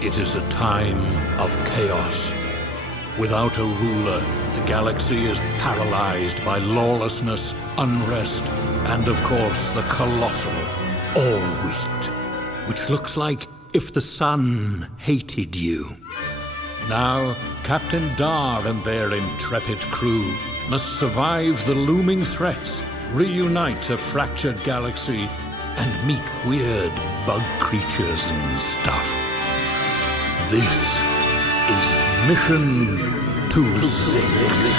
It is a time of chaos. Without a ruler, the galaxy is paralyzed by lawlessness, unrest, and of course the colossal all-wheat, which looks like if the sun hated you. Now, Captain Dar and their intrepid crew must survive the looming threats, reunite a fractured galaxy, and meet weird bug creatures and stuff. This is Mission 26.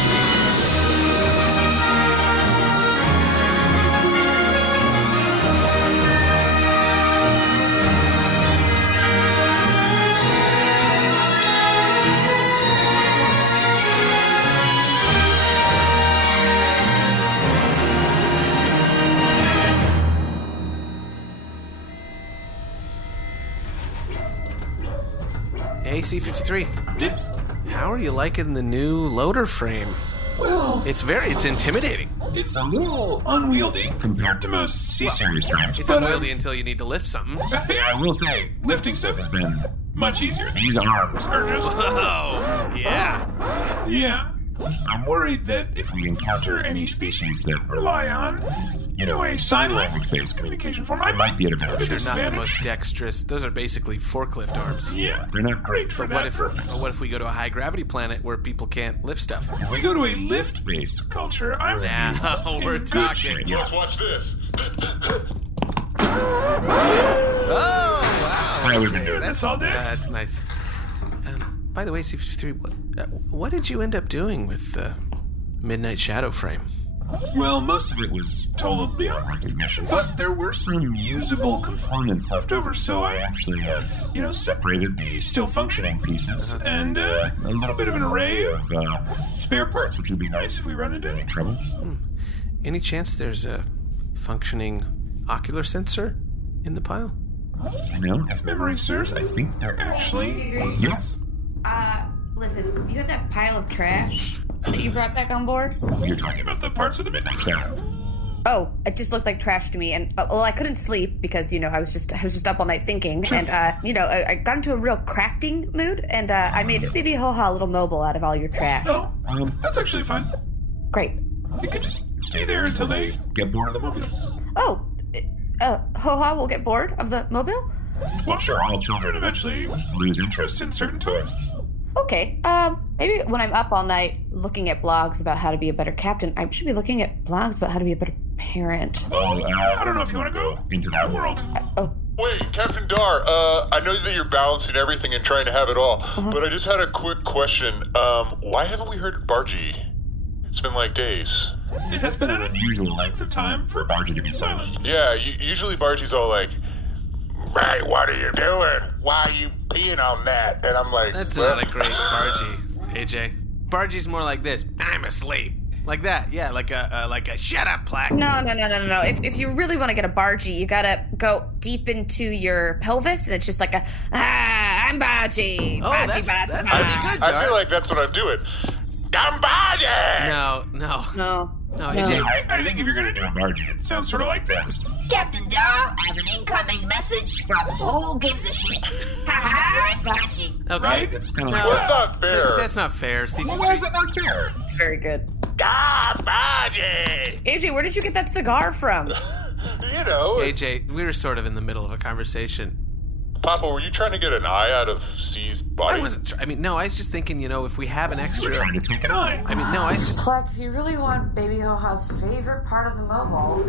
AC-53. How are you liking the new loader frame? Well, It's intimidating. it's a little unwieldy compared to most C-Series frames. It's but, unwieldy until you need to lift something. I will say, lifting stuff has been much easier. These arms are just... Oh, yeah. Yeah. I'm worried that if we encounter any species that rely on, a sign language-based communication form, I might be at a bit of a They're disadvantage. not the most dexterous. Those are basically forklift arms. Yeah, they're not great for But that purpose. what if we go to a high-gravity planet where people can't lift stuff? If we go to a lift-based culture, I'm Now we're in good talking. shape. Let's watch this. Oh, wow. We've been doing this all day. That's nice. By the way, C-53, what did you end up doing with the Midnight Shadow frame? Well, most of it was totaled beyond recognition, but there were some usable components left over, so I actually, separated the still functioning pieces and a little bit of an array of spare parts, which would be nice if we run into any trouble. Any chance there's a functioning ocular sensor in the pile? If memory serves, I think they're actually... Yes? Listen, you got that pile of trash that you brought back on board? You're talking about the parts of the Midnight Shadow. Oh, it just looked like trash to me, and I couldn't sleep because I was just up all night thinking, and I got into a real crafting mood, and I made Baby Ho-Ha a little mobile out of all your trash. Oh, that's actually fine. Great. You could just stay there until they get bored of the mobile. Oh, Ho-Ha will get bored of the mobile? Well, sure, all children eventually lose interest in certain toys. Okay, maybe when I'm up all night looking at blogs about how to be a better captain, I should be looking at blogs about how to be a better parent. Oh, I don't know if you want to go into that world. Wait, Captain Dar, I know that you're balancing everything and trying to have it all, but I just had a quick question. Why haven't we heard Bargie? It's been like days. It has been an unusual length of time for Bargie to be silent. Yeah, usually Bargie's all like, "Right, what are you doing? Why are you peeing on that?" And I'm like, That's well, not a great Bargie, AJ. Bargie's more like this. I'm asleep. Like that, yeah, like a shut up, Pleck. No. If you really want to get a Bargie, you gotta go deep into your pelvis, and it's just like I'm Bargie. Oh, Bargie, that's Bargie. pretty good, Dar. I feel like that's what I'm doing. I'm Bargie! No, No, AJ. I think if you're going to do a Bargie, it sounds sort of like this. Captain Dar, I have an incoming message from Who Gives a Shit. I'm Bargie. Okay. Right? It's kind of No. like That's not fair. But that's not fair. See, Well, why is that not fair? It's very good. I'm Bargie! AJ, where did you get that cigar from? AJ, we were sort of in the middle of a conversation. Papa, were you trying to get an eye out of C's body? I wasn't. No, I was just thinking. If we have an extra. We're trying to take an eye. No, I was just. Pleck, if you really want Baby Ho-Ha's favorite part of the mobile...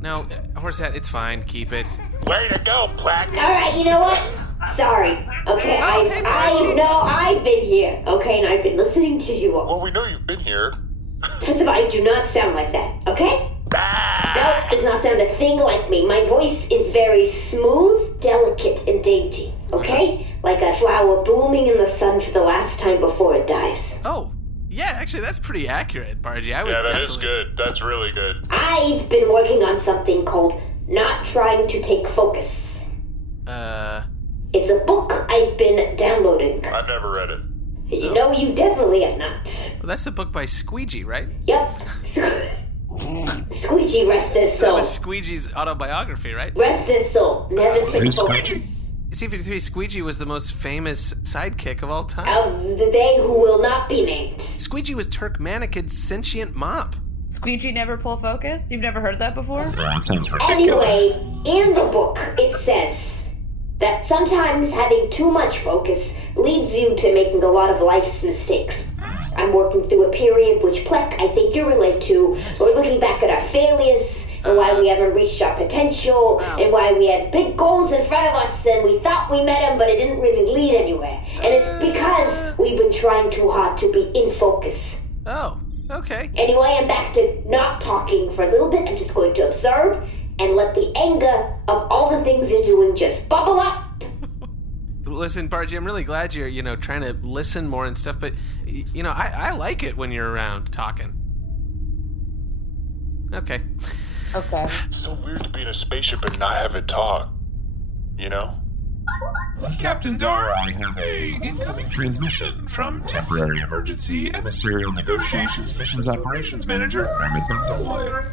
No, Horsehead, it's fine. Keep it. Way to go, Pleck! Alright, you know what? Sorry. Okay, Oh, hey, Bargie. I've been here, okay, and I've been listening to you all. Well, we know you've been here. First of all, I do not sound like that, okay? No, does not sound a thing like me. My voice is very smooth, delicate, and dainty, okay? Like a flower blooming in the sun for the last time before it dies. Oh, yeah. Actually, that's pretty accurate, Bargie. I would. Yeah, that is definitely... good. That's really good. I've been working on something called Not Trying to Take Focus. It's a book I've been downloading. I've never read it. No, you definitely have not. Well, that's a book by Squeegee, right? Yep. Squeegee, rest their That soul. was Squeegee's autobiography, right? Rest their soul. Never take Who's focus. Squeegee? C-53, Squeegee was the most famous sidekick of all time. Of the they who will not be named. Squeegee was Turkmanikid's sentient mop. Squeegee never pull focus? You've never heard that before? That sounds ridiculous. Anyway, in the book, it says that sometimes having too much focus leads you to making a lot of life's mistakes. I'm working through a period which, Pleck, I think you relate to. We're looking back at our failures and why we haven't reached our potential and why we had big goals in front of us and we thought we met them, but it didn't really lead anywhere. And it's because we've been trying too hard to be in focus. Oh, okay. Anyway, I'm back to not talking for a little bit. I'm just going to observe and let the anger of all the things you're doing just bubble up. Listen, Bargie, I'm really glad you're, trying to listen more and stuff, but, I like it when you're around talking. Okay. Okay. It's so weird to be in a spaceship and not have it talk. You know? Captain Dar, I have a incoming transmission from Temporary Emergency Emissarial Negotiations Missions Operations Manager, Nermut Bundaloy.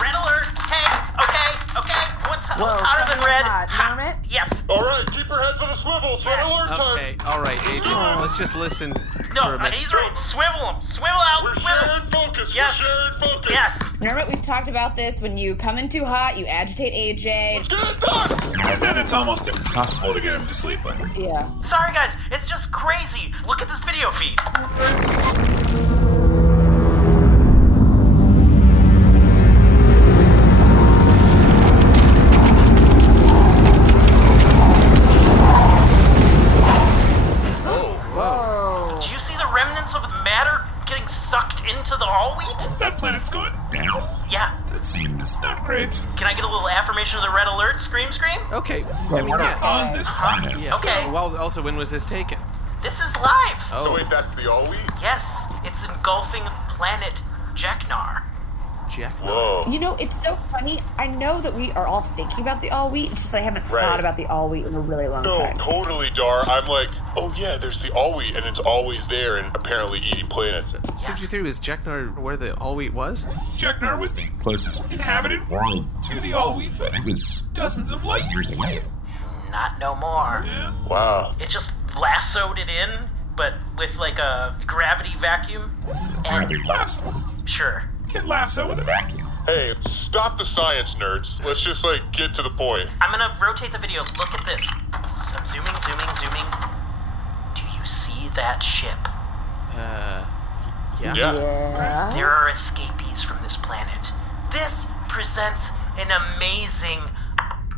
Red alert! Hey! Okay! What's hotter than red? Nermut? Yes. All right, keep your heads on the swivel. It's red alert time. Okay, all right, Agent. Let's just listen No, for a minute. he's right. Swivel him. Swivel out. We're Swivel. sharing focus. Yes. We're sharing focus. Yes. Nermut, we've talked about this. When you come in too hot, you agitate AJ. Let's get it done. And then it's almost impossible to get him to sleep later. Yeah. Sorry, guys. It's just crazy. Look at this video feed. Whoa. Do you see the remnants of matter getting sucked into the all wheat? That planet's going down. Yeah. That seems not great. Can I get a little affirmation of the red alert? Scream, scream. Okay. Well, we're not on this planet. Yeah, Okay. So, well, also, when was this taken? This is live. Oh. So wait, that's the all-wheat? Yes, it's engulfing planet Jeknar. Jack. Whoa. It's so funny. I know that we are all thinking about the all wheat. It's just I haven't Right. thought about the all wheat in a really long No, time. totally, Dar. I'm like, oh yeah, there's the all-wheat, and it's always there and apparently eating planets. C-53, was Jeknar where the all-wheat was? Jeknar was the closest inhabited world to the All-Wheat, but it was dozens of light years away. Not no more. Yeah. Wow. It just lassoed it in, but with like a gravity vacuum. Gravity lasso. Sure. Get lasso with a vacuum. Hey, stop the science, nerds. Let's just, get to the point. I'm gonna rotate the video. Look at this. So I'm zooming. Do you see that ship? Yeah. Yeah. There are escapees from this planet. This presents an amazing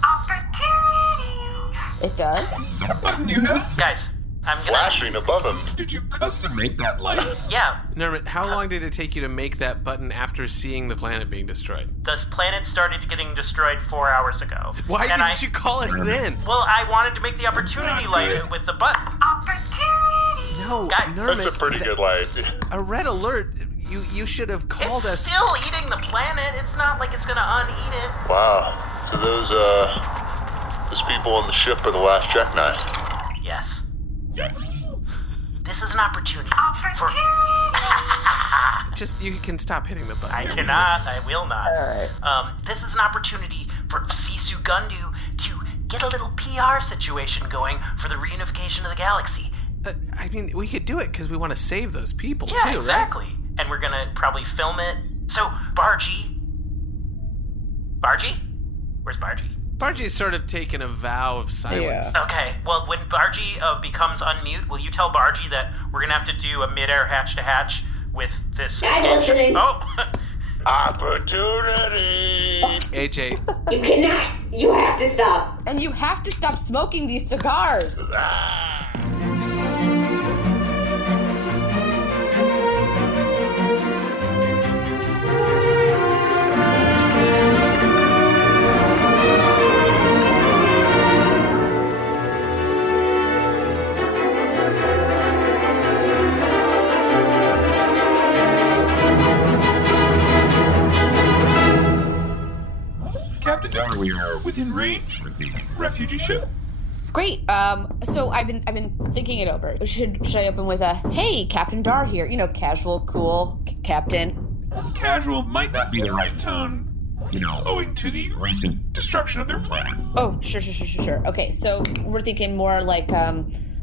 opportunity. It does? Is that a button you have? Guys, I'm gonna... Flashing above him. Did you custom make that light? Yeah, Nermut, how long did it take you to make that button after seeing the planet being destroyed? the planet started getting destroyed 4 hours ago. Why And didn't you call us then? Well, I wanted to make the opportunity light with the button. Opportunity! No, Guys, Nermut. That's a pretty good life. A red alert. You should have called It's us. still eating the planet. It's not like it's gonna uneat it. Wow. So those people on the ship are the last jackknife. Yes. Yes. This is an opportunity for... Just, you can stop hitting the button. I cannot. I will not. Alright. This is an opportunity for Sisu Gundu to get a little PR situation going for the reunification of the galaxy. I mean, we could do it because we want to save those people, Yeah, too, exactly. right? And we're gonna probably film it. So, Bargie? Where's Bargie? Bargie's sort of taken a vow of silence. Yeah. Okay, well, when Bargie becomes unmute, will you tell Bargie that we're gonna have to do a mid-air hatch-to-hatch with this... I'm listening. Oh! Opportunity! AJ, You cannot. You have to stop. And you have to stop smoking these cigars. Captain Dar, we are within range of the refugee ship. Great. So I've been thinking it over. Should I open with a "Hey, Captain Dar here"? Casual, cool, Captain. Casual might not be the right tone. owing to the recent destruction of their planet. Oh, sure. Okay, so we're thinking more like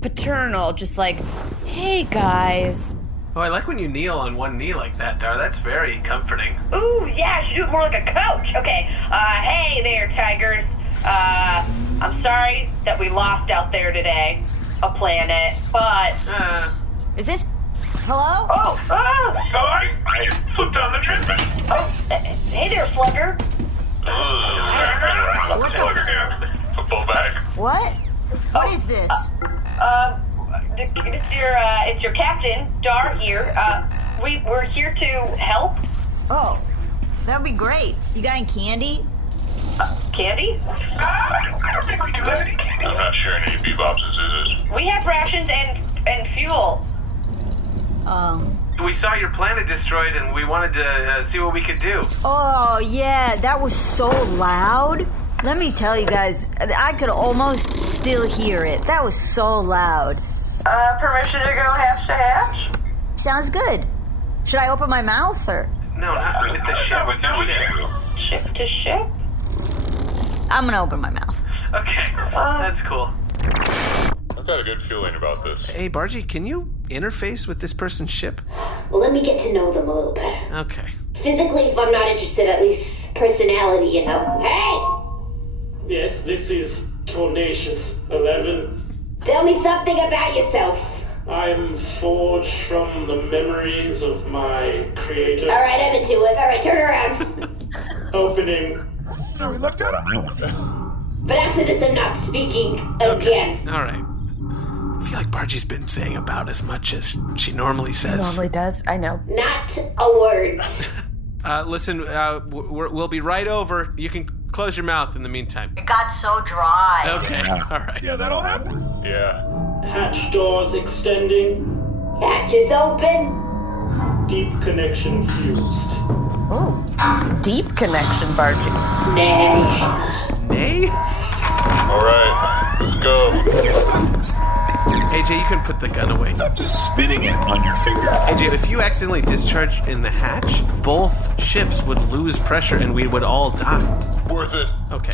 paternal, just like, hey guys. Oh, I like when you kneel on one knee like that, Dar. That's very comforting. Ooh, yeah, I should do it more like a coach. Okay, hey there, tigers. I'm sorry that we lost out there today, a planet, but... Is this... Hello? Oh, Sorry, I flipped on the transmission. Oh, hey there, Slugger. What's up? Football bag. What? What is this? It's your captain, Dar here. We're here to help. Oh, that'd be great. You got any candy? Candy? I don't think we do have any candy. I'm not sharing any bebops and scissors. We have rations and fuel. We saw your planet destroyed, and we wanted to see what we could do. Oh, yeah, that was so loud. Let me tell you guys, I could almost still hear it. That was so loud. Permission to go hatch to hatch? Sounds good. Should I open my mouth, or...? No, not with the ship. With the ship. Ship to ship? I'm gonna open my mouth. Okay, that's cool. I've got a good feeling about this. Hey, Bargie, can you interface with this person's ship? Well, let me get to know them a little better. Okay. Physically, if I'm not interested, at least personality, you know. Hey! Yes, this is Tornacious 11. Tell me something about yourself. I'm forged from the memories of my creator. All right, I'm into it. All right, turn around. Opening. No, we lucked out on that one. But after this, I'm not speaking again. All right. I feel like Bargie's been saying about as much as she normally says. Normally does, I know. Not a word. Listen, we'll be right over. You can close your mouth in the meantime. It got so dry. Okay, all right. Yeah, that'll happen. Yeah. Hatch doors extending. Hatches open. Deep connection fused. Oh, deep connection, Bargie. Nay? All right, let's go. AJ, you can put the gun away. Stop just spinning it on your finger. AJ, if you accidentally discharged in the hatch, both ships would lose pressure and we would all die. Worth it. Okay.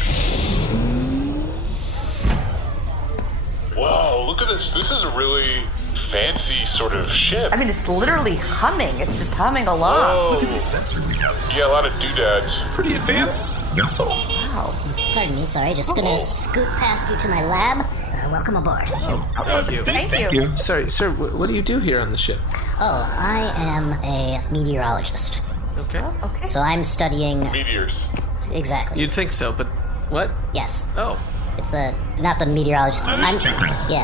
Wow, look at this. This is a really fancy sort of ship. I mean, it's literally humming. It's just humming along. Whoa. Look at the sensor readouts. Yeah, a lot of doodads. Pretty advanced vessel. Wow. Pardon me, sorry, just gonna scoot past you to my lab. Welcome aboard. Thank you. Sorry, sir, what do you do here on the ship? Oh, I am a meteorologist. Okay. Okay. So I'm studying... Meteors. Exactly. You'd think so, but what? Yes. Oh. It's not the meteorologist.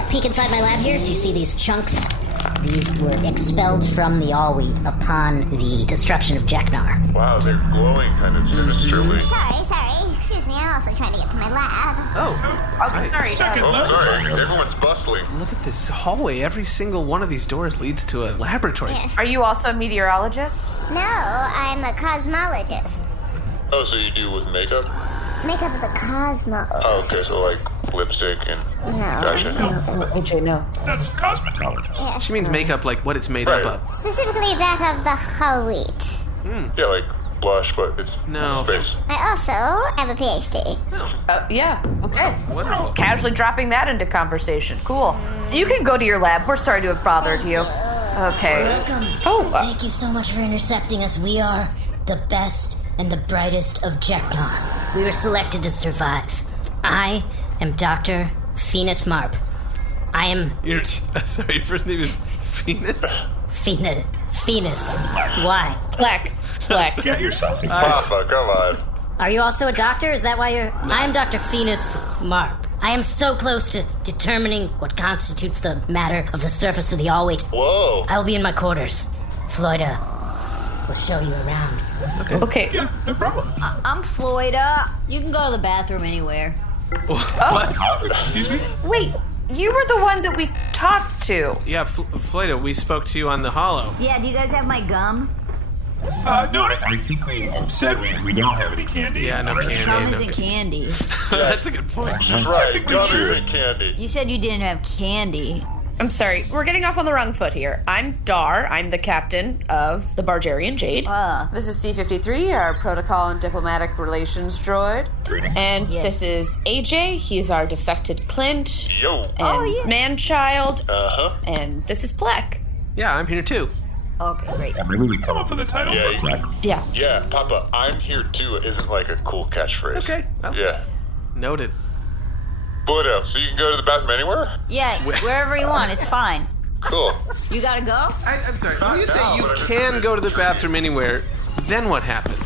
Peek inside my lab here. Do you see these chunks? These were expelled from the all-wheat upon the destruction of Jeknar. Wow, they're glowing kind of sinisterly. Sorry. Excuse me, I'm also trying to get to my lab. Oh, sorry. Oh, sorry. Everyone's bustling. Look at this hallway. Every single one of these doors leads to a laboratory. Yes. Are you also a meteorologist? No, I'm a cosmologist. Oh, so you do with makeup? Makeup of the cosmos. Oh, okay, so like lipstick and... No. Gotcha. AJ, no. That's cosmetologist. Yeah. She means makeup like what it's made Right. up of. Specifically that of the whole wheat. Yeah, like blush, but it's No. space. I also have a PhD. Yeah, okay. Wonderful. Casually dropping that into conversation. Cool. You can go to your lab. We're sorry to have bothered you. Okay. Welcome. Thank you so much for intercepting us. We are the best and the brightest of Jeknar. We were selected to survive. I am Dr. Pheenises Marp. I am... Sorry, your first name is Phenis? Phenis. Why? Pleck. Get yourself together. Papa, come on. Are you also a doctor? Is that why you're... I am Dr. Pheenises Marp. I am so close to determining what constitutes the matter of the surface of the all-weight. Whoa. I will be in my quarters. Floyda will show you around. Okay. Yeah, no problem. I'm Floyda. You can go to the bathroom anywhere. What? Excuse me? Wait, you were the one that we talked to. Yeah, Floyda, we spoke to you on the hollow. Yeah, do you guys have my gum? No, I think we said we don't have any candy. Yeah, no candy. Gum isn't candy. That's a good point. That's right, Technically gum true. isn't candy. You said you didn't have candy. I'm sorry, we're getting off on the wrong foot here. I'm Dar. I'm the captain of the Bargerian Jade. This is C-53, our protocol and diplomatic relations droid. And this is AJ. He's our defected Clint. Yo. And man-child. Uh-huh. And this is Pleck. Yeah, I'm here too. Okay, great. Yeah, maybe we come up with a title for Pleck. Yeah. Yeah, Papa, I'm here too isn't like a cool catchphrase. Okay. Well, Yeah. noted. Floyda, so you can go to the bathroom anywhere? Yeah, wherever you want, it's fine. Cool. You gotta go? I'm sorry. When you say now, you but I just- can go to the bathroom anywhere, then what happens?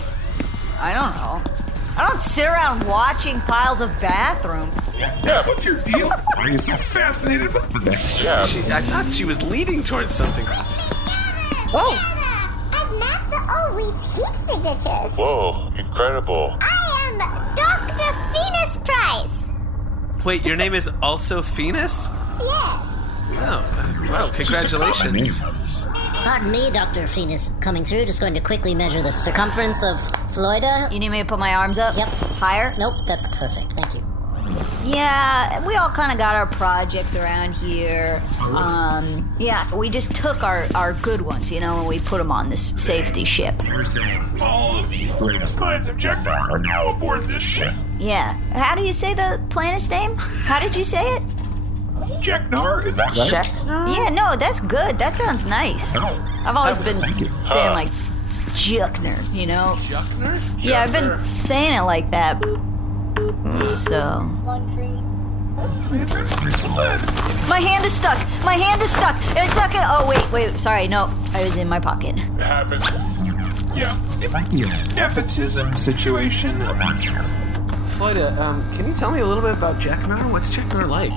I don't know. I don't sit around watching piles of bathroom. Yeah, what's your deal? Why are you so fascinated with the Yeah. I thought she was leading towards something. Whoa. I've mapped the All-Wheat's heat signatures. Whoa, incredible. I am Dr. Phenis Price. Wait, your name is also Phenis? Yes. Oh, well, congratulations. Pardon me, Dr. Phenis, coming through. Just going to quickly measure the circumference of Floyda. You need me to put my arms up? Yep. Higher? Nope, that's perfect. Thank you. Yeah, we all kind of got our projects around here. Yeah, we just took our good ones, and we put them on this safety ship. You're saying all of the greatest minds of Jeknar are now aboard this ship. Yeah. How do you say the planet's name? How did you say it? Jeknar, is that right? Yeah, no, that's good. That sounds nice. Oh. I've always been Thank you. saying like Juckner, Juckner? Yeah, I've been saying it like that. So. My hand is stuck. My hand is stuck. It's stuck in. Oh, wait. Sorry, no. I was in my pocket. It happens. Yeah, it might be a nepotism situation. I'm not sure. Floyda, can you tell me a little bit about Jeknar? What's Jeknar like?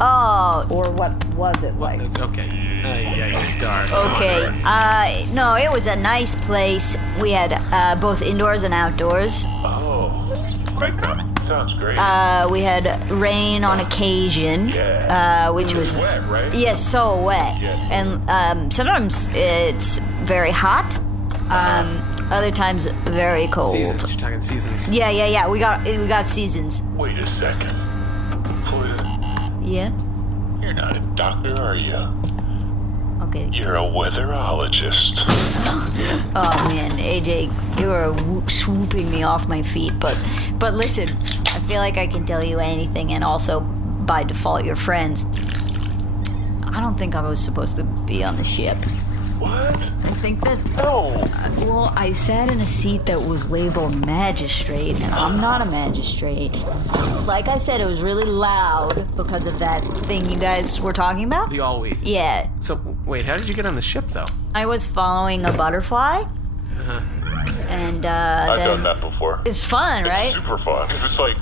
Oh. Or what was it like? Okay. Yeah, you scarred. Okay. No, it was a nice place. We had both indoors and outdoors. Oh, It's quite common. sounds great. We had rain on occasion, which was wet, right? yes, so wet. Yeah. And sometimes it's very hot. Other times very cold. Seasons. You're talking seasons. Yeah. We got seasons. Wait a second. Floyda, Yeah. you're not a doctor, are you? Okay. You're a weatherologist. Oh man, AJ, you are swooping me off my feet. But listen, I feel like I can tell you anything, and also by default, you're friends. I don't think I was supposed to be on the ship. What? I think that. No. Well, I sat in a seat that was labeled magistrate, and I'm not a magistrate. Like I said, it was really loud because of that thing you guys were talking about. The all-wheat. Yeah. So, wait, how did you get on the ship, though? I was following a butterfly, and I've then done that before. it's fun, right? It's super fun. 'Cause it's like,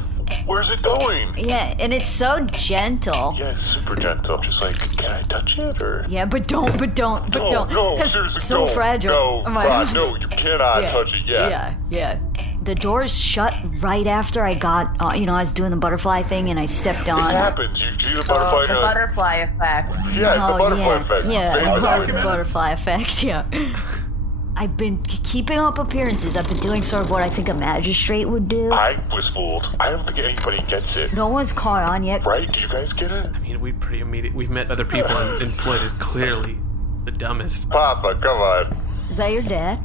where's it going? Yeah, and it's so gentle. Yeah, it's super gentle. Just like, can I touch it or? Yeah, but don't. No, 'Cause seriously, it's so no, fragile. No, Oh my God, God. no, you cannot touch it. Yeah. The doors shut right after I got, I was doing the butterfly thing and I stepped on. It happens. You do the butterfly. The butterfly effect. Yeah, it's the butterfly yeah. effect. Yeah, Famous the with it. butterfly effect, yeah. I've been keeping up appearances. I've been doing sort of what I think a magistrate would do. I was fooled. I don't think anybody gets it. No one's caught on yet. Right? Do you guys get it? I mean, we've met other people, and Floyd is clearly the dumbest. Papa, come on. Is that your dad?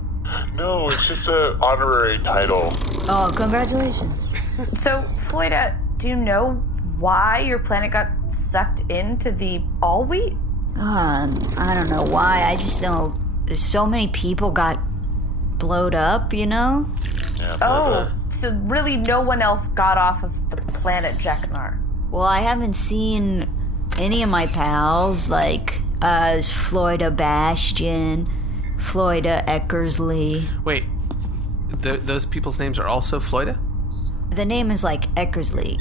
No, it's just an honorary title. Oh, congratulations. So, Floyda, do you know why your planet got sucked into the all-wheat? I don't know why. I just know there's so many people got blowed up, Yeah, Oh, so really no one else got off of the planet Jeknar. Well, I haven't seen any of my pals, like, Floyda Bastion, Floyda Eckersley. Wait, those people's names are also Floyda? The name is like Eckersley.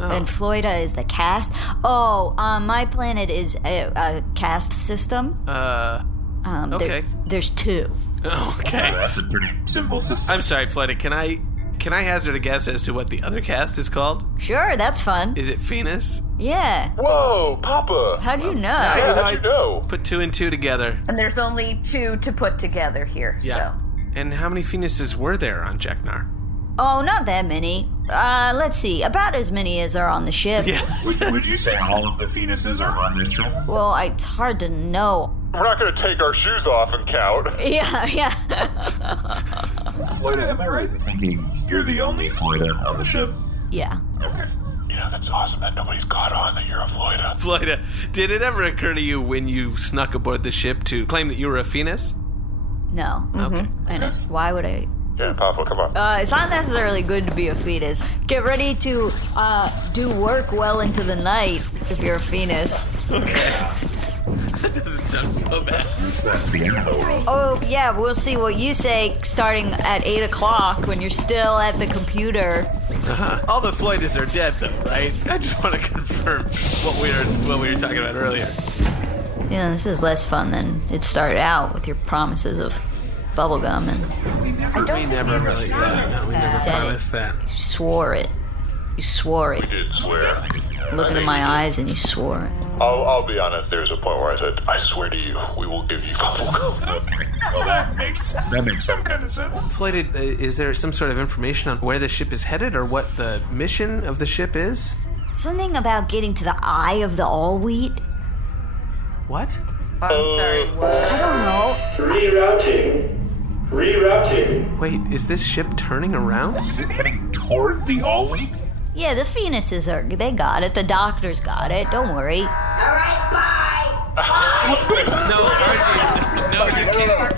Oh. And Floyda is the caste. Oh, my planet is a caste system. Okay. There's two. Okay. That's a pretty simple system. I'm sorry, Floyda. Can I hazard a guess as to what the other cast is called? Sure, that's fun. Is it Phenis? Yeah. Whoa, Papa. How'd you know? How'd you know? Put two and two together. And there's only two to put together here, Yeah. And how many Pheenises were there on Jeknar? Oh, not that many. Let's see. About as many as are on the ship. Yeah. Would you say all of the Pheenises are on this ship? Well, it's hard to know. We're not going to take our shoes off and count. Yeah. Floyda, am I right in thinking you're the only Floyda on the ship? Yeah. Okay. You know, that's awesome that nobody's caught on that you're a Floyda. Floyda, did it ever occur to you when you snuck aboard the ship to claim that you were a Phenis? No. Okay. And why would I? Yeah, Papa, come on. It's not necessarily good to be a Phenis. Get ready to do work well into the night if you're a Phenis. Okay. That doesn't sound so bad. It's the end of the world. Oh, yeah, we'll see what you say starting at 8 o'clock when you're still at the computer. All the Floydas are dead, though, right? I just want to confirm what we were talking about earlier. Yeah, this is less fun than it started out with your promises of bubblegum and... We never really promised that. You swore it. You swore it. We did swear. Look into my eyes and you swore it. I'll be honest, there's a point where I said, I swear to you, we will give you bubblegum. Okay. Well, that makes some kind of sense. Floyd, is there some sort of information on where the ship is headed or what the mission of the ship is? Something about getting to the eye of the all-wheat? What? I'm sorry, what? I don't know. Rerouting. Wait, is this ship turning around? Is it heading toward the all-wheat? Yeah, the Pheenises they got it. The doctors got it. Don't worry. All right, bye. No, Bargie. No, you can't.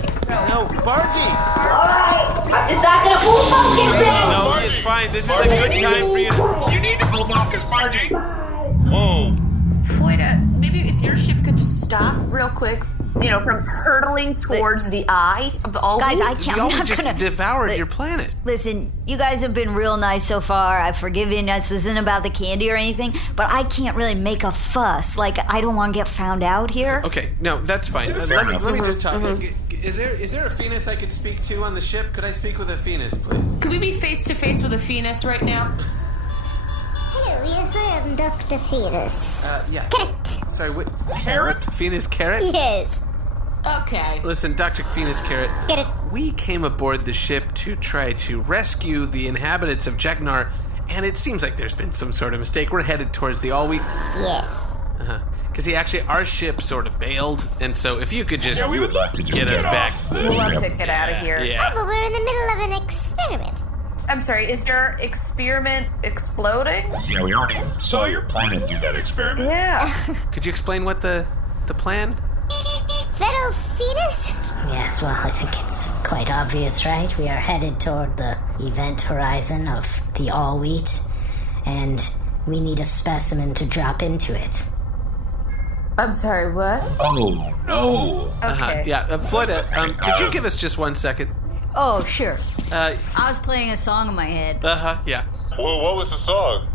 No, Bargie. All right, I'm just not gonna full focus then. No, it's fine. This is a good time for you to... You need to full focus, Bargie. Whoa. Floyda, maybe if your ship could just stop real quick, from hurtling towards the eye of the all. Guys, I can't. I'm not just gonna devoured your planet. Listen. You guys have been real nice so far. I've forgiven us. This isn't about the candy or anything, but I can't really make a fuss. Like, I don't want to get found out here. Okay, no, that's fine. Let me just talk. Is there a Phenis I could speak to on the ship? Could I speak with a Phenis, please? Could we be face to face with a Phenis right now? Hello, yes, I am Dr. Phenis. Yeah. Carrot. Sorry, what? Carrot? Phenis Carrot? Yes. Okay. Listen, Dr. Phenis Carrot. Get it. We came aboard the ship to try to rescue the inhabitants of Jeknar, and it seems like there's been some sort of mistake. We're headed towards the all-wheat. Yes. Because actually, our ship sort of bailed, and so if you could just we would love to just get us back. We'd love to get out of here. Yeah. Oh, but we're in the middle of an experiment. I'm sorry, is your experiment exploding? Yeah, we already saw your planet do that experiment. Yeah. Could you explain what the plan? Fellow Phenis? Yes, well, I think it's quite obvious, right? We are headed toward the event horizon of the all-wheat, and we need a specimen to drop into it. I'm sorry, what? Oh, no. Okay. Yeah, Floyda, could you give us just 1 second? Oh, sure. I was playing a song in my head. Yeah. Well, what was the song?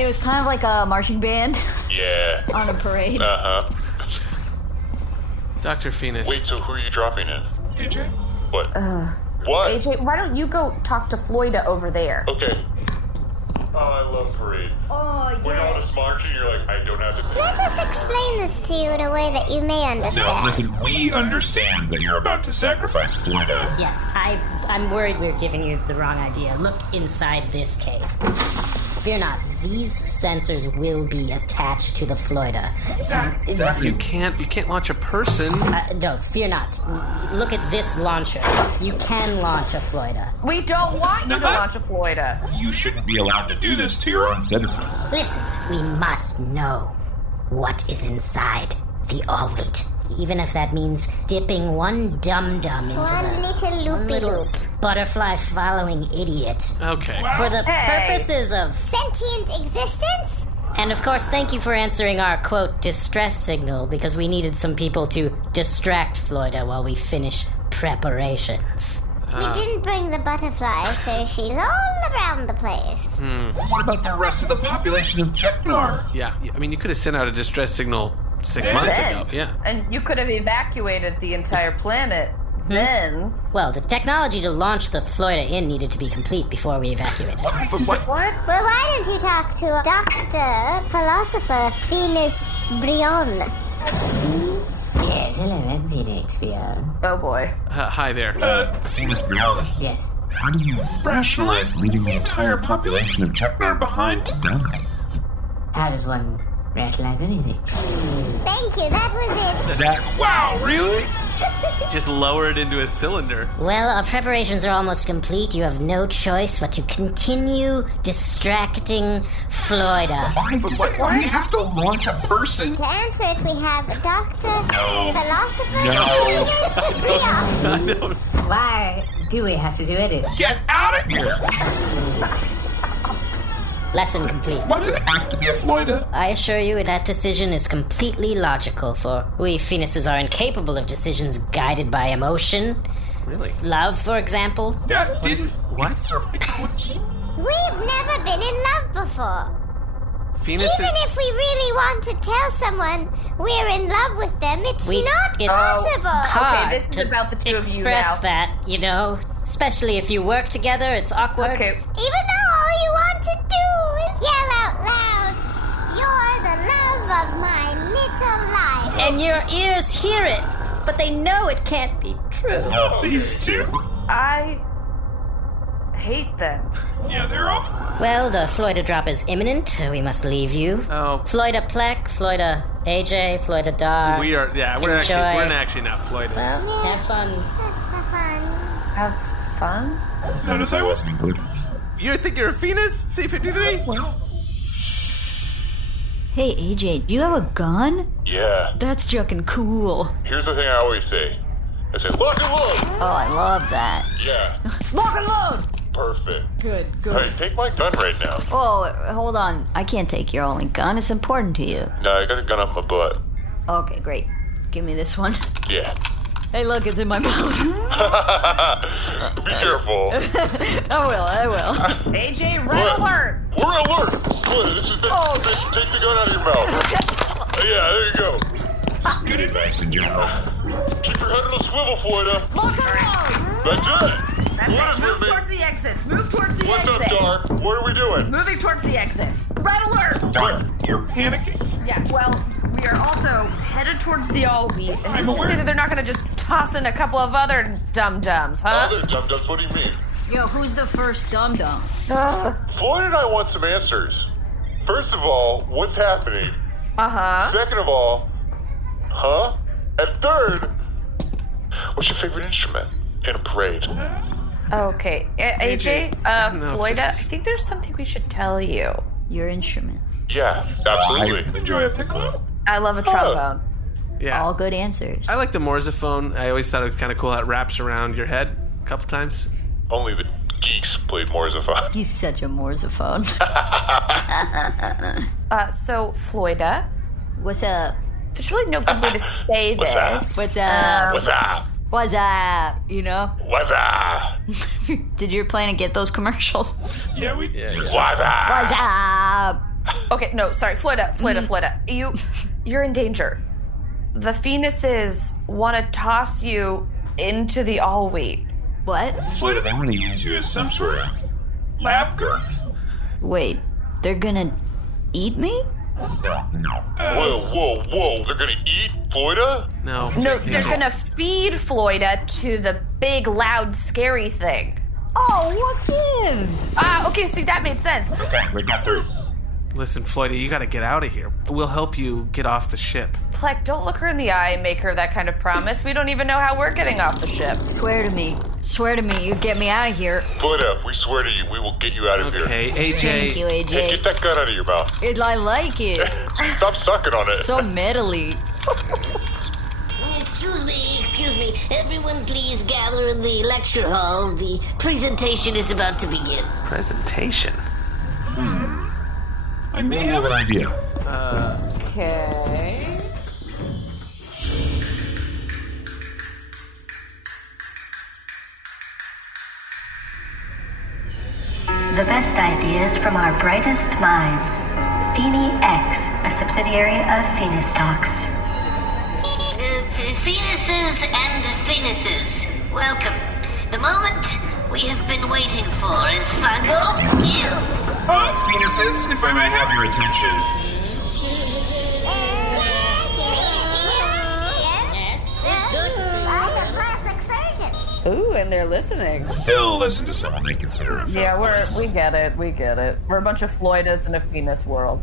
It was kind of like a marching band Yeah. on a parade. Dr. Phenis. Wait, so who are you dropping in? AJ? What? What? AJ, why don't you go talk to Floyda over there? Okay. Oh, I love parades. Oh, When all this marching, you're like, I don't have to... Let us explain this to you in a way that you may understand. No, listen, we understand that you're about to sacrifice Floyda. Yes, I'm worried we're giving you the wrong idea. Look inside this case. Fear not, these sensors will be attached to the Floyda. So, You can't launch a person. no, fear not. Look at this launcher. You can launch a Floyda. We don't want you to launch a Floyda. You shouldn't be allowed to do this to your own citizens. Listen, we must know what is inside the all-wheat. Even if that means dipping one dum-dum into One little loopy-loop. butterfly following idiot. Okay. For the purposes of... Sentient existence? And of course, thank you for answering our, quote, distress signal, because we needed some people to distract Floyda while we finish preparations. We didn't bring the butterfly, so she's all around the place. What about the rest of the population of Jeknar? Yeah, I mean, you could have sent out a distress signal 6 months ago. Yeah. And you could have evacuated the entire planet then. Well, the technology to launch the Floyda in needed to be complete before we evacuated. What? Well, why don't you talk to Dr. Philosopher Pheenies-Braud? Yes, hello, I'm Phoenix. Oh boy. Hi there. Pheenies-Braud. Yes. How do you rationalize leaving the entire population of Jeknar behind to die? How does one rationalize anything? Thank you, that was it. Wow, really? Just lower it into a cylinder. Well, our preparations are almost complete. You have no choice but to continue distracting Floyda. Why do you have to launch a person? To answer it, we have a doctor, philosopher, No. Why do we have to do it? Get out of here! Lesson complete. Why does it have to be a Floyda? I assure you that decision is completely logical, for we Pheenises are incapable of decisions guided by emotion. Really? Love, for example. Yeah, didn't... What? We've never been in love before. Pheenises? Even if we really want to tell someone we're in love with them, it's not possible. Hard Okay, this is to about the two of you express now. that, you know. Especially if you work together, it's awkward. Okay. Even though all you want to do is yell out loud, "You're the love of my little life." And your ears hear it, but they know it can't be true. No, these two. I hate them. Yeah, they're awful. Well, the Floyda drop is imminent. We must leave you. Oh. Floyda Pleck, Floyda AJ, Floyda Dar. We're Enjoy. actually not Floyda. Well, have fun. Have fun? Notice I wasn't included. You think you're a Pheenies? C-53? Well. Hey, AJ, do you have a gun? Yeah. That's juckin' cool. Here's the thing I always say. I say, lock and load! Oh, I love that. Yeah. Lock and load! Perfect. Good. Hey, take my gun right now. Oh, hold on. I can't take your only gun. It's important to you. No, I got a gun up my butt. Okay, great. Give me this one. Yeah. Hey, look, it's in my mouth. Be careful. I will. AJ, red alert! We're alert! Good, this is the take the gun out of your mouth. Yeah, there you go. Just good advice in general. Keep your head on a swivel, Floyda. Lock and That's it. That's it. Move towards the exits. Move towards the What's exits. up, Dar? What are we doing? Moving towards the exits. Red alert! Dar, you're panicking. Yeah, well, we are also headed towards the all wheat. And I'm who's to say aware. that they're not going to just toss in a couple of other dum-dums, huh? Other dum-dums, what do you mean? Yo, who's the first dum-dum? Floyd and I want some answers. First of all, what's happening? Uh-huh. Second of all, huh? And third, what's your favorite instrument in a parade? Okay. AJ, Floyda, I think there's something we should tell you. Your instrument. Yeah, absolutely. I enjoy a piccolo. I love a trombone. Yeah. All good answers. I like the Morsaphone. I always thought it was kind of cool how it wraps around your head a couple times. Only the geeks played Morsaphone. He's such a Morsaphone. So, Floyda, What's up? there's really no good way to say What's that? this. What's up? What's up? What's up? You know? What's up? Did your planet get those commercials? Yeah, we... What's up? What's up? Okay, no, sorry, Floyda. You're in danger. The Pheenises want to toss you into the all wheat. What? Floyda, they want to use you as some sort of lab girl. Wait, they're gonna eat me? No. Whoa. They're gonna eat Floyda? No. No, they're gonna feed Floyda to the big, loud, scary thing. Oh, what gives? Okay, see, that made sense. Okay, we got through. Listen, Floyda, you gotta get out of here. We'll help you get off the ship. Pleck, don't look her in the eye and make her that kind of promise. We don't even know how we're getting off the ship. Swear to me. Swear to me you get me out of here. Floyda, we swear to you, we will get you out of Okay, here. AJ. Thank you, Hey, AJ. get that gun out of your mouth. I like it. Stop sucking on it. So metally. Excuse me. Everyone please gather in the lecture hall. The presentation is about to begin. Presentation? I may have an idea. Okay. The best ideas from our brightest minds. Pheenie-X, a subsidiary of Pheenies Talks. Pheenises and Pheenises, welcome. The moment we have been waiting for is finally here. Pheenises, if I may have your attention. I'm a plastic surgeon. Ooh, when they're listening. They'll listen to someone they consider a Yeah, we get it. We're a bunch of Floydas in a Phenis world.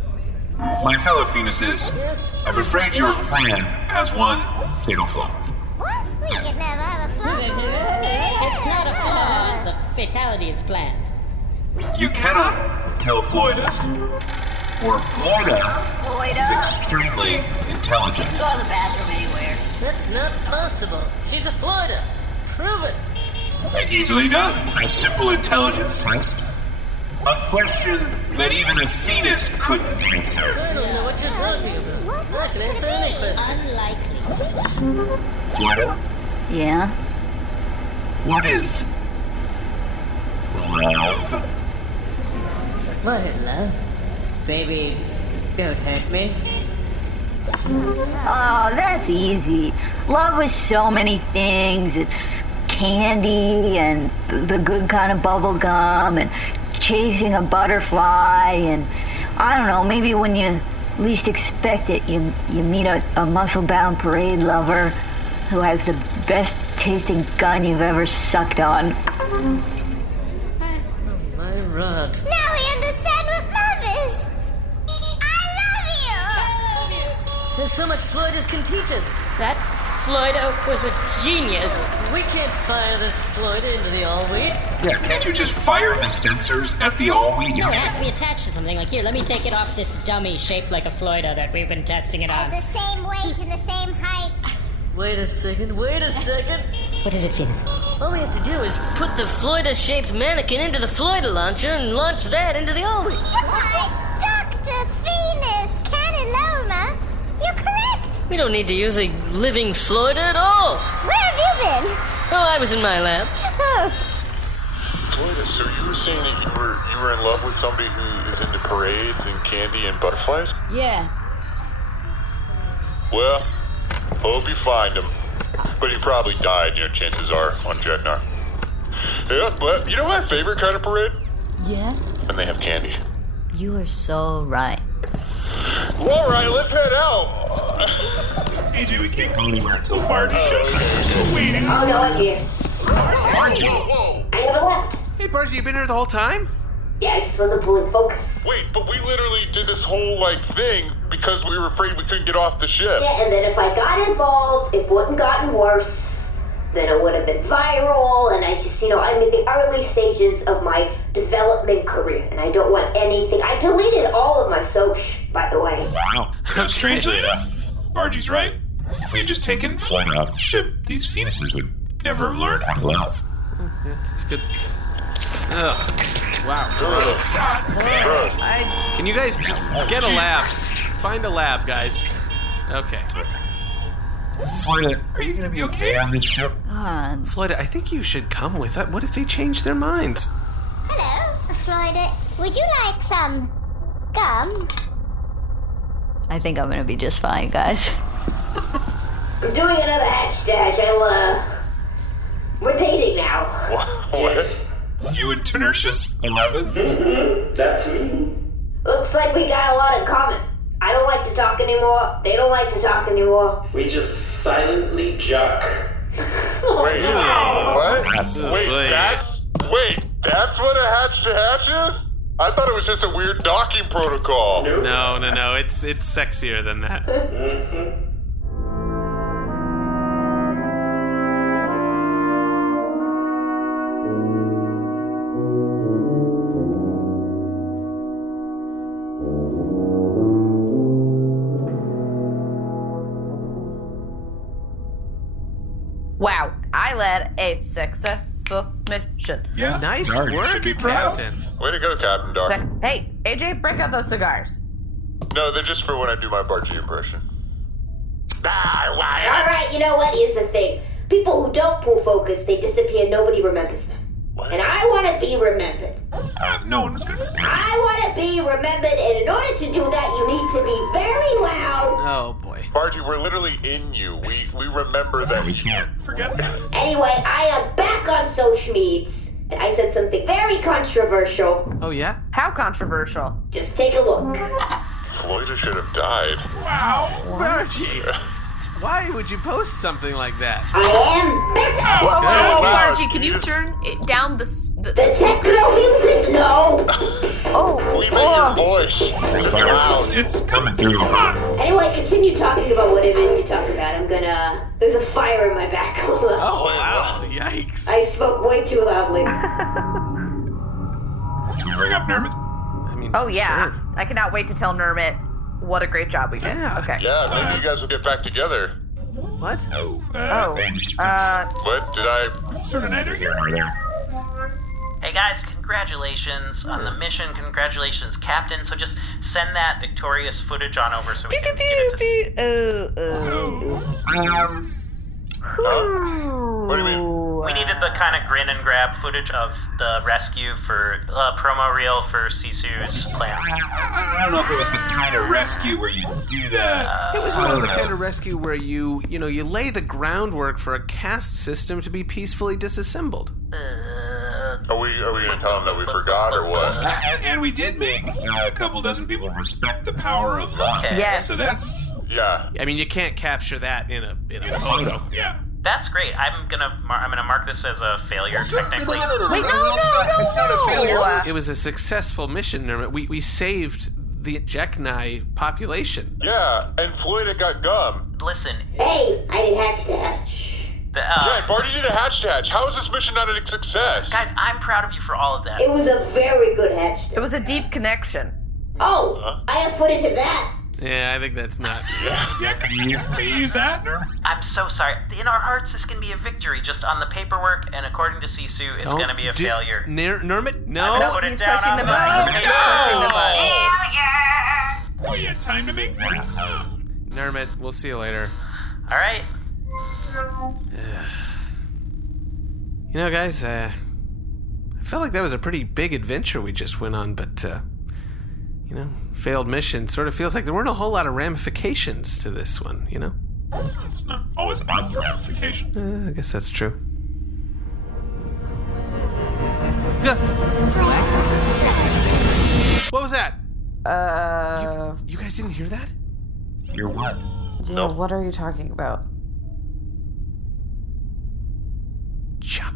My fellow Pheenises, I'm afraid your plan has one fatal flaw. What? We could never have a flaw. It's not a flaw. The fatality is planned. You cannot kill Floyda, for Floyda is extremely intelligent. Go to the bathroom anywhere. That's not possible. She's a Floyda. Prove it. Easily done. A simple intelligence test. A question that even a Phenis couldn't answer. I don't know what you're talking about. I can answer any question. Unlikely. Floyda, Yeah? what is love? What is love? Baby, don't hurt me. Oh, that's easy. Love is so many things. It's candy and the good kind of bubble gum and chasing a butterfly and I don't know, maybe when you least expect it, you meet a muscle-bound parade lover who has the best tasting gun you've ever sucked on. Oh my rod. Now we understand what love is. I love you. There's so much Floydas can teach us. That Floyda was a genius. We can't fire this Floyda into the all-wheat. Yeah, can't you just fire the sensors at the all-wheat? No, it has to be attached to something. Like, here, let me take it off this dummy shaped like a Floyda that we've been testing it on. It's the same weight and the same height. Wait a second. What is it, Phenis? All we have to do is put the Floyda-shaped mannequin into the Floyda launcher and launch that into the all-wheat. Why, Dr. Phenis Caniloma, you're correct. We don't need to use a living Floyda at all. Where have you been? Oh, I was in my lab. Oh, Floyda, so you were saying that you were in love with somebody who is into parades and candy and butterflies? Yeah. Well, hope you find him. But he probably died, chances are, on Jena. Yeah, but you know my favorite kind of parade? Yeah? When they have candy. You are so right. Well, all right, let's head out. AJ, we can't go anywhere until Bargie shows up. We're still waiting. Oh, no, I'm here. Whoa. I never left. Hey, Bargie, you been here the whole time? Yeah, I just wasn't pulling focus. Wait, but we literally did this whole, thing because we were afraid we couldn't get off the ship. Yeah, and then if I got involved, it wouldn't gotten worse. Then it would have been viral, and I just, I'm in the early stages of my development career, and I don't want anything. I deleted all of my soch, by the way. Wow. So strangely enough, Bargie's right. If we had just taken Floyda off the ship, these Pheenises would never learn how to love. Yeah, that's good. Ugh. Wow. Can you guys get a lab? Find a lab, guys. Okay. Floyda, are you going to be okay on this ship? Floyda, I think you should come with us. What if they change their minds? hello, Floyda. Would you like some gum? I think I'm gonna be just fine, guys. I'm doing another hatch dash. We're dating now. What? You and Tenacious 11? Mm-hmm. That's me. Looks like we got a lot in common. I don't like to talk anymore. They don't like to talk anymore. We just silently jock. Wait, what? That's what a hatch to hatch is? I thought it was just a weird docking protocol. No. It's sexier than that. Mm-hmm. Wow, I led a successful mission. Yeah. Nice Dar, you work, should be proud. Captain. Way to go, Captain Dar. Hey, AJ, break out those cigars. No, they're just for when I do my Bargie impression. Alright, you know what? Here's the thing. People who don't pull focus, they disappear. Nobody remembers them. What? And I want to be remembered. No one was going to forget. I want to be remembered, and in order to do that, you need to be very loud. Oh, boy. Bargie, we're literally in you. We remember that. We can't forget that. Anyway, I am back on social medias, and I said something very controversial. Oh, yeah? How controversial? Just take a look. Floyda should have died. Wow. Bargie. Why would you post something like that? I am back. Whoa, wow. Bargie, can you turn it down the The techno music? No. We make your voice. Wow. It's coming through. Anyway, continue talking about what it is you talk about. There's a fire in my back. Oh, wow. Yikes. I spoke way too loudly. Can you bring up Nermut? I mean, Oh, yeah. sure. I cannot wait to tell Nermut what a great job we did. Yeah. Okay. Yeah, maybe you guys will get back together. What? No. Oh. What? Did I... Sort of neither here nor there. Hey guys, congratulations on the mission. Congratulations, Captain. So just send that victorious footage on over so we can get it to... What do you mean? We needed the kind of grin and grab footage of the rescue for promo reel for Sisu's plan. I don't know if it was the kind of rescue where you do that. It was more the kind of rescue where you lay the groundwork for a caste system to be peacefully disassembled. Are we going to tell them that we forgot or what? And we did make a couple dozen people respect the power of love. Yes. So that's... Yeah. I mean, you can't capture that in a photo. Yeah. That's great. I'm gonna mark this as a failure technically. Wait, no. It's not a failure. It was a successful mission, Nermut. We saved the Jeknai population. Yeah, and Floyda got gum. Listen. Hey, I did hatch to hatch. Yeah, Bargie did a hatch to hatch. How is this mission not a success? Guys, I'm proud of you for all of that. It was a very good hatch to. It was a deep connection. Oh, I have footage of that. Yeah, I think that's not... Yeah, can you use that? Or? I'm so sorry. In our hearts, this can be a victory. Just on the paperwork, and according to Sisu, it's going to be a failure. Nermut, no. I'm gonna put it He's down pushing on the button. He's pushing the button. Oh, yeah, time to make that. Nermut, we'll see you later. All right. Guys, I felt like that was a pretty big adventure we just went on, but, failed mission. Sort of feels like there weren't a whole lot of ramifications to this one, It's not always about the ramifications. I guess that's true. What was that? You guys didn't hear that? Hear what? Yeah, what are you talking about? Chuck.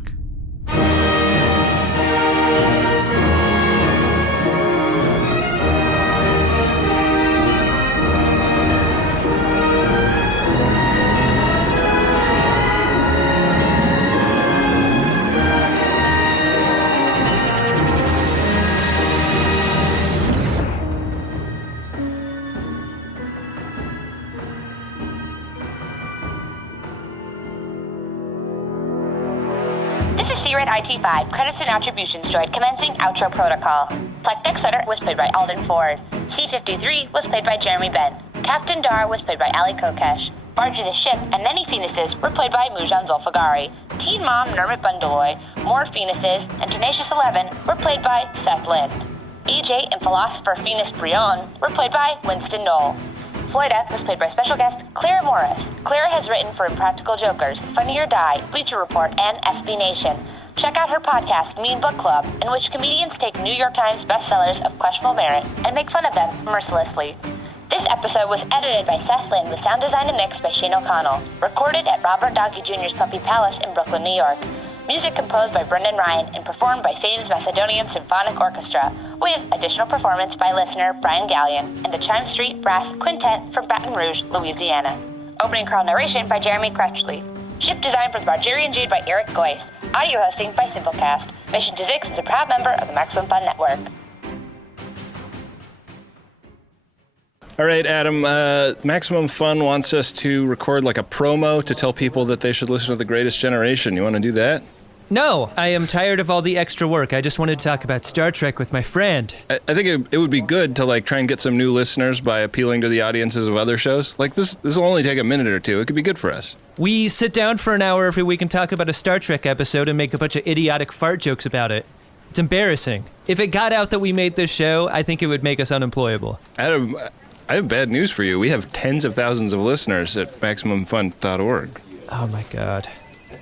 IT5, credits and attributions droid commencing outro protocol. Pleck Decksetter was played by Alden Ford. C-53 was played by Jeremy Ben. Captain Dar was played by Allie Kokesh. Bargie the ship and many Pheenises were played by Moujan Zolfaghari. Teen Mom Nermut Bundaloy, more Pheenises, and Tenacious 11 were played by Seth Lind. EJ and Philosopher Brion were played by Winston Noel. Floyda was played by special guest Clara Morris. Clara has written for Impractical Jokers, Funny or Die, Bleacher Report, and SB Nation. Check out her podcast, Mean Book Club, in which comedians take New York Times bestsellers of questionable merit and make fun of them mercilessly. This episode was edited by Seth Lind with sound design and mix by Shane O'Connell. Recorded at Robert Donkey Jr.'s Puppy Palace in Brooklyn, New York. Music composed by Brendan Ryan and performed by FAMES Macedonian Symphonic Orchestra, with additional performance by listener Brian Gallion and the Chimes Street Brass Quintet from Baton Rouge, Louisiana. Opening crawl narration by Jeremy Crutchley. Ship design for the Bargie and Jude by Eric Goyce. Audio hosting by Simplecast. Mission to Zix is a proud member of the Maximum Fun Network. All right, Adam, Maximum Fun wants us to record like a promo to tell people that they should listen to The Greatest Generation. You want to do that? No, I am tired of all the extra work. I just wanted to talk about Star Trek with my friend. I think it would be good to try and get some new listeners by appealing to the audiences of other shows. This will only take a minute or two. It could be good for us. We sit down for an hour every week and talk about a Star Trek episode and make a bunch of idiotic fart jokes about it. It's embarrassing. If it got out that we made this show, I think it would make us unemployable. Adam, I have bad news for you. We have tens of thousands of listeners at MaximumFun.org. Oh my God.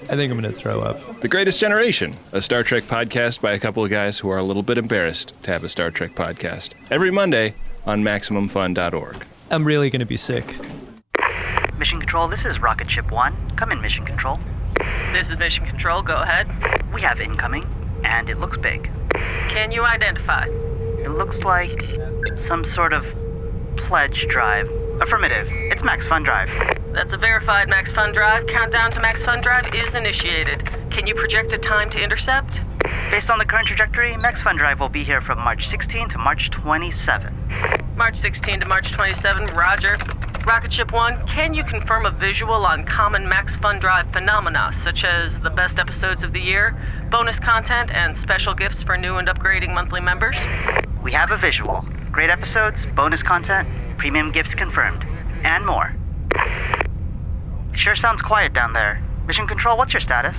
I think I'm going to throw up. The Greatest Generation, a Star Trek podcast by a couple of guys who are a little bit embarrassed to have a Star Trek podcast. Every Monday on MaximumFun.org. I'm really going to be sick. Mission Control, this is Rocket Ship 1. Come in, Mission Control. This is Mission Control. Go ahead. We have incoming, and it looks big. Can you identify? It looks like some sort of pledge drive. Affirmative. It's Max Fun Drive. That's a verified Max Fun Drive. Countdown to Max Fun Drive is initiated. Can you project a time to intercept? Based on the current trajectory, Max Fun Drive will be here from March 16 to March 27. March 16 to March 27, roger. Rocket Ship 1, can you confirm a visual on common Max Fun Drive phenomena, such as the best episodes of the year, bonus content, and special gifts for new and upgrading monthly members? We have a visual. Great episodes, bonus content, premium gifts confirmed, and more. Sure sounds quiet down there. Mission Control, what's your status?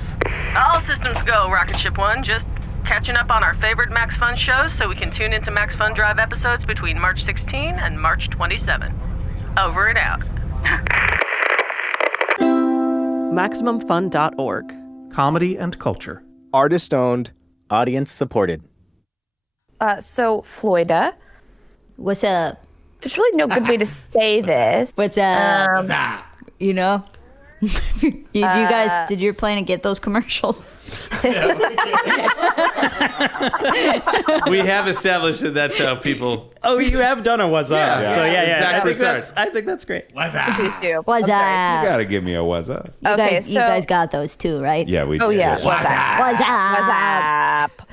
All systems go, Rocket Ship 1. Just catching up on our favorite Max Fun shows so we can tune into Max Fun Drive episodes between March 16 and March 27. Over and out. MaximumFun.org. Comedy and culture. Artist owned. Audience supported. So, Floyda. What's up? There's really no good way to say this. What's up? What's up? You know? Did your plan to get those commercials? We have established that that's how people. Oh, you have done a what's up. Yeah. So yeah. Exactly. I think that's great. What's up? Please do. What's up? You gotta give me a what's up. You guys got those too, right? Yeah, we Oh did. yeah. Yes. What's up? What's up? What's up?